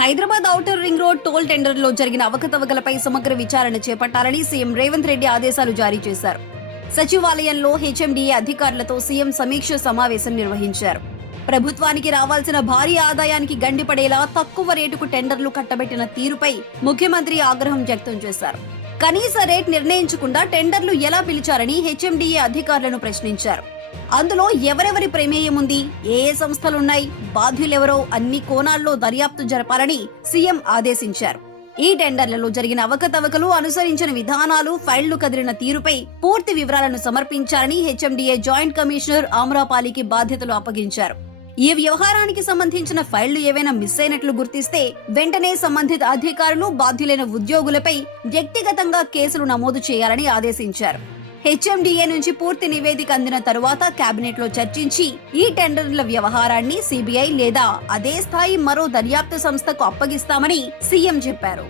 Hyderabad outer ring road toll టెండర్లో జరిగిన అవకతవకలపై సమగ్ర విచారణ చేపట్టాలని సీఎం రేవంత్ రెడ్డి ఆదేశాలు జారీ చేశారు. సచివాలయంలో హెచ్ఎండిఏ అధికారులతో సీఎం సమీక్ష సమావేశం నిర్వహించారు. ప్రభుత్వానికి రావాల్సిన భారీ ఆదాయానికి గండిపడేలా తక్కువ రేటుకు టెండర్లు కట్టబెట్టిన తీరుపై ముఖ్యమంత్రి ఆగ్రహం వ్యక్తం చేశారు. కనీస రేట్ నిర్ణయించకుండా టెండర్లు ఎలా పిలిచారని హెచ్ఎండిఏ అధికారులను ప్రశ్నించారు. అందులో ఎవరెవరి ప్రమేయం ఉంది, ఏ సంస్థలున్నాయి, బాధ్యులెవరో అన్ని కోణాల్లో దర్యాప్తు జరపాలని సీఎం ఆదేశించారు. ఈ టెండర్లలో జరిగిన అవకతవకలు, అనుసరించిన విధానాలు, ఫైళ్లు కదిలిన తీరుపై పూర్తి వివరాలను సమర్పించాలని హెచ్ఎండిఏ జాయింట్ కమిషనర్ ఆమ్రపాలికి బాధ్యతలు అప్పగించారు. ఈ వ్యవహారానికి సంబంధించిన ఫైళ్లు ఏవైనా మిస్ అయినట్లు గుర్తిస్తే వెంటనే సంబంధిత అధికారులు, బాధ్యులైన ఉద్యోగులపై వ్యక్తిగతంగా కేసులు నమోదు చేయాలని ఆదేశించారు. హెచ్ఎండిఏ నుంచి పూర్తి నివేదిక అందిన తరువాత కేబినెట్ లో చర్చించి ఈ టెండర్ల వ్యవహారాన్ని సిబిఐ లేదా అదే స్థాయి మరో దర్యాప్తు సంస్థకు అప్పగిస్తామని సీఎం చెప్పారు.